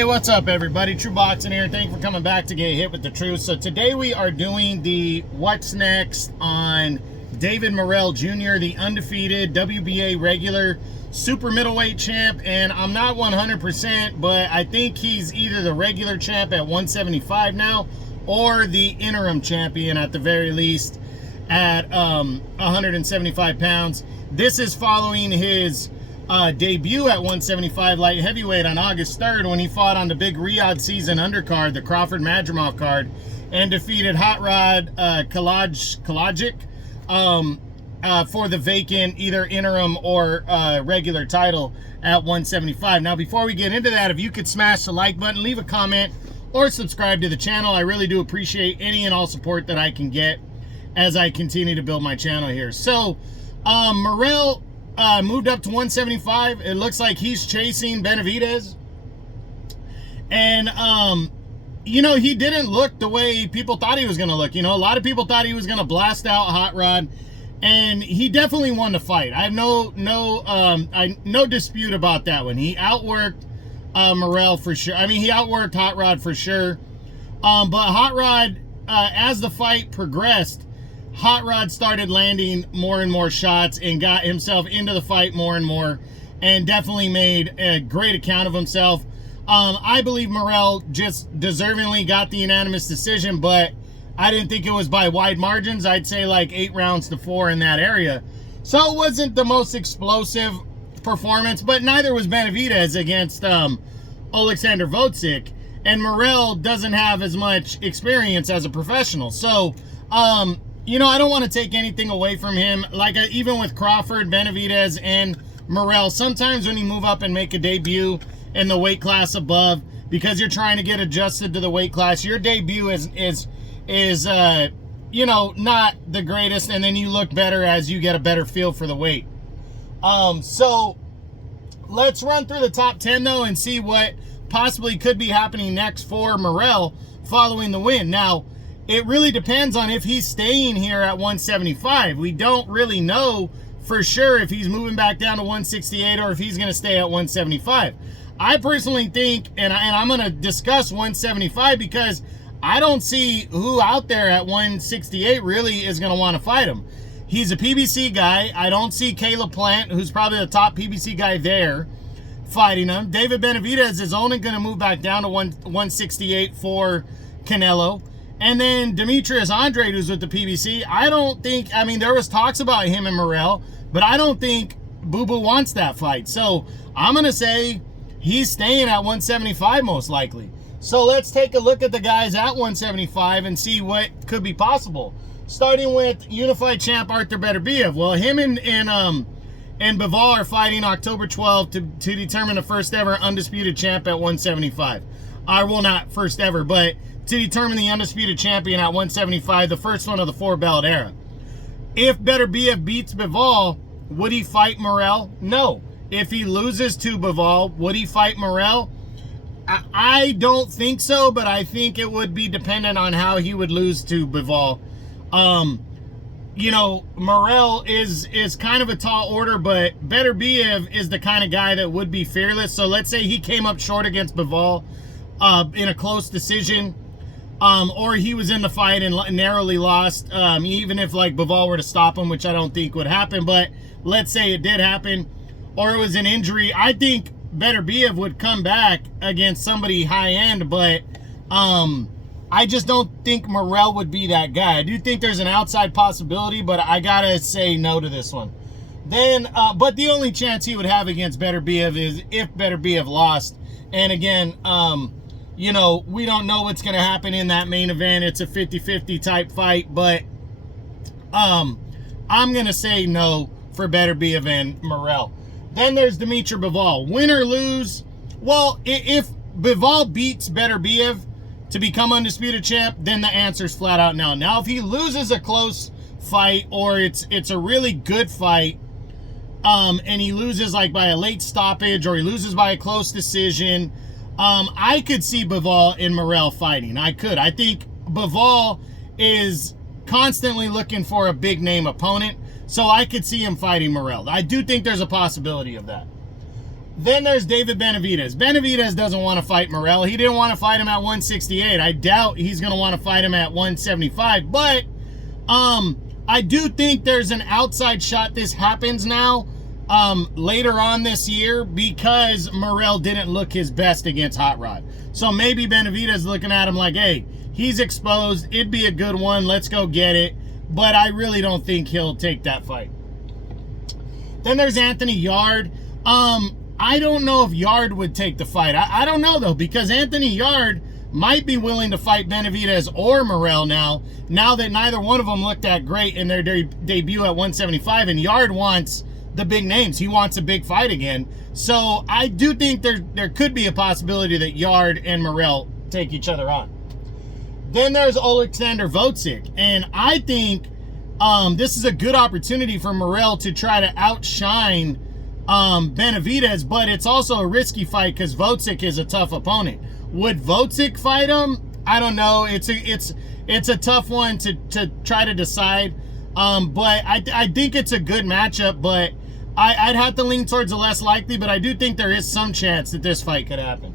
Hey, what's up everybody? True Boxing here. Thank you for coming back to get hit with the truth. So today we are doing the what's next on David Morrell Jr., the undefeated WBA regular super middleweight champ. And I'm not 100%, but I think he's either the regular champ at 175 now or the interim champion at the very least at 175 pounds. This is following his debut at 175 light heavyweight on August 3rd when he fought on the big Riyadh season undercard, the Crawford-Madrimov card, and defeated Hot Rod Kalajdzic for the vacant either interim or regular title at 175. Now, before we get into that, if you could smash the like button, leave a comment, or subscribe to the channel. I really do appreciate any and all support that I can get as I continue to build my channel here. So, Morrell moved up to 175. It looks like he's chasing Benavidez. And, you know, he didn't look the way people thought he was going to look. You know, a lot of people thought he was going to blast out Hot Rod. And he definitely won the fight. I have no dispute about that one. He outworked Morrell for sure. I mean, he outworked Hot Rod for sure. But Hot Rod, as the fight progressed, Hot Rod started landing more and more shots and got himself into the fight more and more, and definitely made a great account of himself. I believe Morrell just deservingly got the unanimous decision, but I didn't think it was by wide margins. I'd say like 8 rounds to 4 in that area. So it wasn't the most explosive performance, but neither was Benavidez against Alexander Volcik, and Morrell doesn't have as much experience as a professional. So, you know, I don't want to take anything away from him. Like, even with Crawford, Benavidez, and Morrell, sometimes when you move up and make a debut in the weight class above, because you're trying to get adjusted to the weight class, your debut is you know, not the greatest, and then you look better as you get a better feel for the weight. So let's run through the top 10, though, and see what possibly could be happening next for Morrell following the win. Now, it really depends on if he's staying here at 175. We don't really know for sure if he's moving back down to 168 or if he's going to stay at 175. I personally think, and I'm going to discuss 175 because I don't see who out there at 168 really is going to want to fight him. He's a PBC guy. I don't see Caleb Plant, who's probably the top PBC guy there, fighting him. David Benavidez is only going to move back down to 168 for Canelo. And then Demetrius Andrade, who's with the PBC, I don't think, I mean, there was talks about him and Morrell, but I don't think Boo Boo wants that fight. So I'm going to say he's staying at 175 most likely. So let's take a look at the guys at 175 and see what could be possible. Starting with unified champ Arthur Beterbiev. Well, him and Bivol are fighting October 12th to determine the first ever undisputed champ at 175. Well, not first ever, but to determine the undisputed champion at 175, the first one of the 4-belt era. If Beterbiev beats Bivol, would he fight Morrell? No. If he loses to Bivol, would he fight Morrell? I don't think so, but I think it would be dependent on how he would lose to Bivol. You know, Morrell is kind of a tall order, but Beterbiev is the kind of guy that would be fearless. So let's say he came up short against Bivol in a close decision, or he was in the fight and narrowly lost, even if like Bivol were to stop him, which I don't think would happen, but let's say it did happen, or it was an injury. I think Beterbiev would come back against somebody high-end, but I just don't think Morrell would be that guy. I do think there's an outside possibility, but I gotta say no to this one. Then, but the only chance he would have against Beterbiev is if Beterbiev lost. And again, you know, we don't know what's going to happen in that main event. It's a 50-50 type fight, but I'm going to say no for Beterbiev and Morrell. Then there's Dimitri Bivol. Win or lose, well, if Bivol beats Beterbiev to become undisputed champ, then the answer's flat out no. Now, if he loses a close fight or it's a really good fight, and he loses like by a late stoppage or he loses by a close decision, I could see Bivol and Morrell fighting. I could. I think Bivol is constantly looking for a big name opponent, so I could see him fighting Morrell. I do think there's a possibility of that. Then there's David Benavidez. Benavidez doesn't want to fight Morrell. He didn't want to fight him at 168. I doubt he's going to want to fight him at 175. But I do think there's an outside shot this happens now later on this year because Morrell didn't look his best against Hot Rod. So maybe Benavidez looking at him like, hey, he's exposed. It'd be a good one. Let's go get it. But I really don't think he'll take that fight. Then there's Anthony Yarde. I don't know if Yarde would take the fight. I don't know, though, because Anthony Yarde might be willing to fight Benavidez or Morrell now that neither one of them looked that great in their debut at 175, and Yarde wants the big names. He wants a big fight again. So I do think there could be a possibility that Yarde and Morrell take each other on. Then there's Alexander Vocic, and I think this is a good opportunity for Morrell to try to outshine Benavidez, but it's also a risky fight because Vocic is a tough opponent. Would Vocic fight him? I don't know. It's a tough one to try to decide. But I think it's a good matchup, but I'd have to lean towards the less likely, but I do think there is some chance that this fight could happen.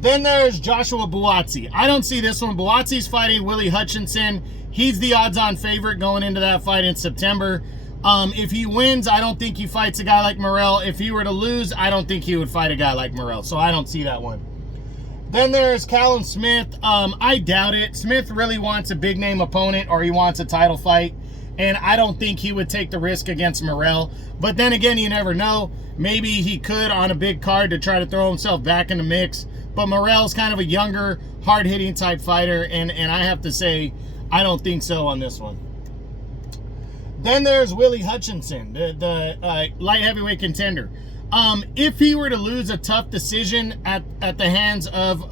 Then there's Joshua Buatsi. I don't see this one. Buatsi's fighting Willie Hutchinson. He's the odds-on favorite going into that fight in September. If he wins, I don't think he fights a guy like Morrell. If he were to lose, I don't think he would fight a guy like Morrell. So I don't see that one. Then there's Callum Smith. I doubt it. Smith really wants a big-name opponent or he wants a title fight. And I don't think he would take the risk against Morrell. But then again, you never know. Maybe he could on a big card to try to throw himself back in the mix. But Morrell's kind of a younger, hard-hitting type fighter. And I have to say, I don't think so on this one. Then there's Willie Hutchinson, the light heavyweight contender. If he were to lose a tough decision at the hands of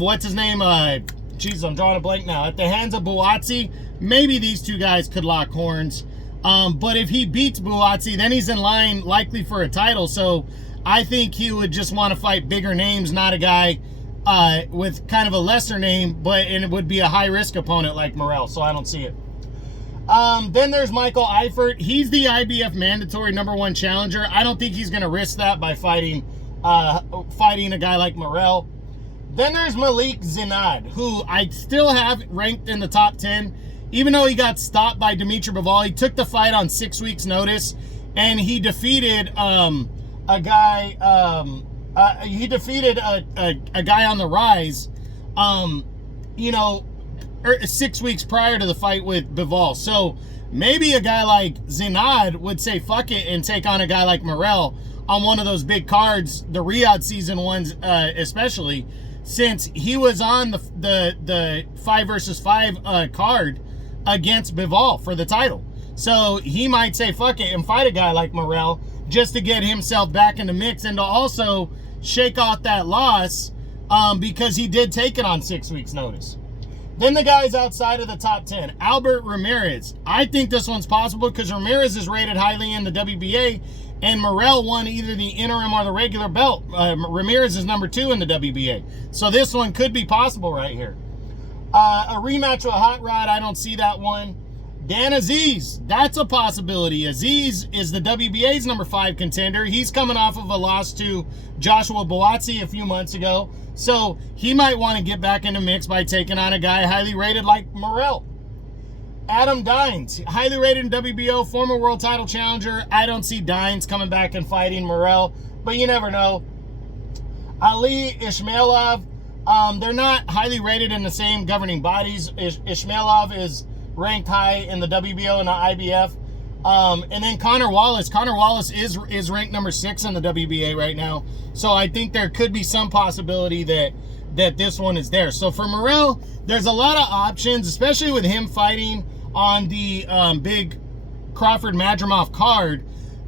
what's his name? Jeez, I'm drawing a blank now. At the hands of Buatsi, maybe these two guys could lock horns. But if he beats Buatsi, then he's in line likely for a title. So I think he would just want to fight bigger names, not a guy with kind of a lesser name, and it would be a high-risk opponent like Morrell. So I don't see it. Then there's Michael Eifert. He's the IBF mandatory #1 challenger. I don't think he's going to risk that by fighting a guy like Morrell. Then there's Malik Zinad, who I still have ranked in the top 10. Even though he got stopped by Dimitri Bivol, he took the fight on 6 weeks' notice, and he defeated a guy. He defeated a guy on the rise. 6 weeks prior to the fight with Bivol. So maybe a guy like Zinad would say fuck it and take on a guy like Morrell on one of those big cards, the Riyadh season ones especially, since he was on the 5 versus 5 card against Bivol for the title. So he might say fuck it and fight a guy like Morrell just to get himself back in the mix and to also shake off that loss because he did take it on 6 weeks notice. Then the guys outside of the top 10. Albert Ramirez. I think this one's possible because Ramirez is rated highly in the WBA and Morrell won either the interim or the regular belt. Ramirez is #2 in the WBA. So this one could be possible right here. A rematch with Hot Rod, I don't see that one. Dan Aziz, that's a possibility. Aziz is the WBA's #5 contender. He's coming off of a loss to Joshua Buatsi a few months ago. So he might want to get back in the mix by taking on a guy highly rated like Morrell. Adam Dines, highly rated in WBO, former world title challenger. I don't see Dines coming back and fighting Morrell, but you never know. Ali Ismailov, they're not highly rated in the same governing bodies. Ismailov is ranked high in the WBO and the IBF. And then Connor Wallace. Connor Wallace is ranked #6 in the WBA right now. So I think there could be some possibility that this one is there. So for Morrell, there's a lot of options, especially with him fighting on the big Crawford-Madrimov card.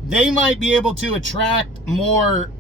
They might be able to attract more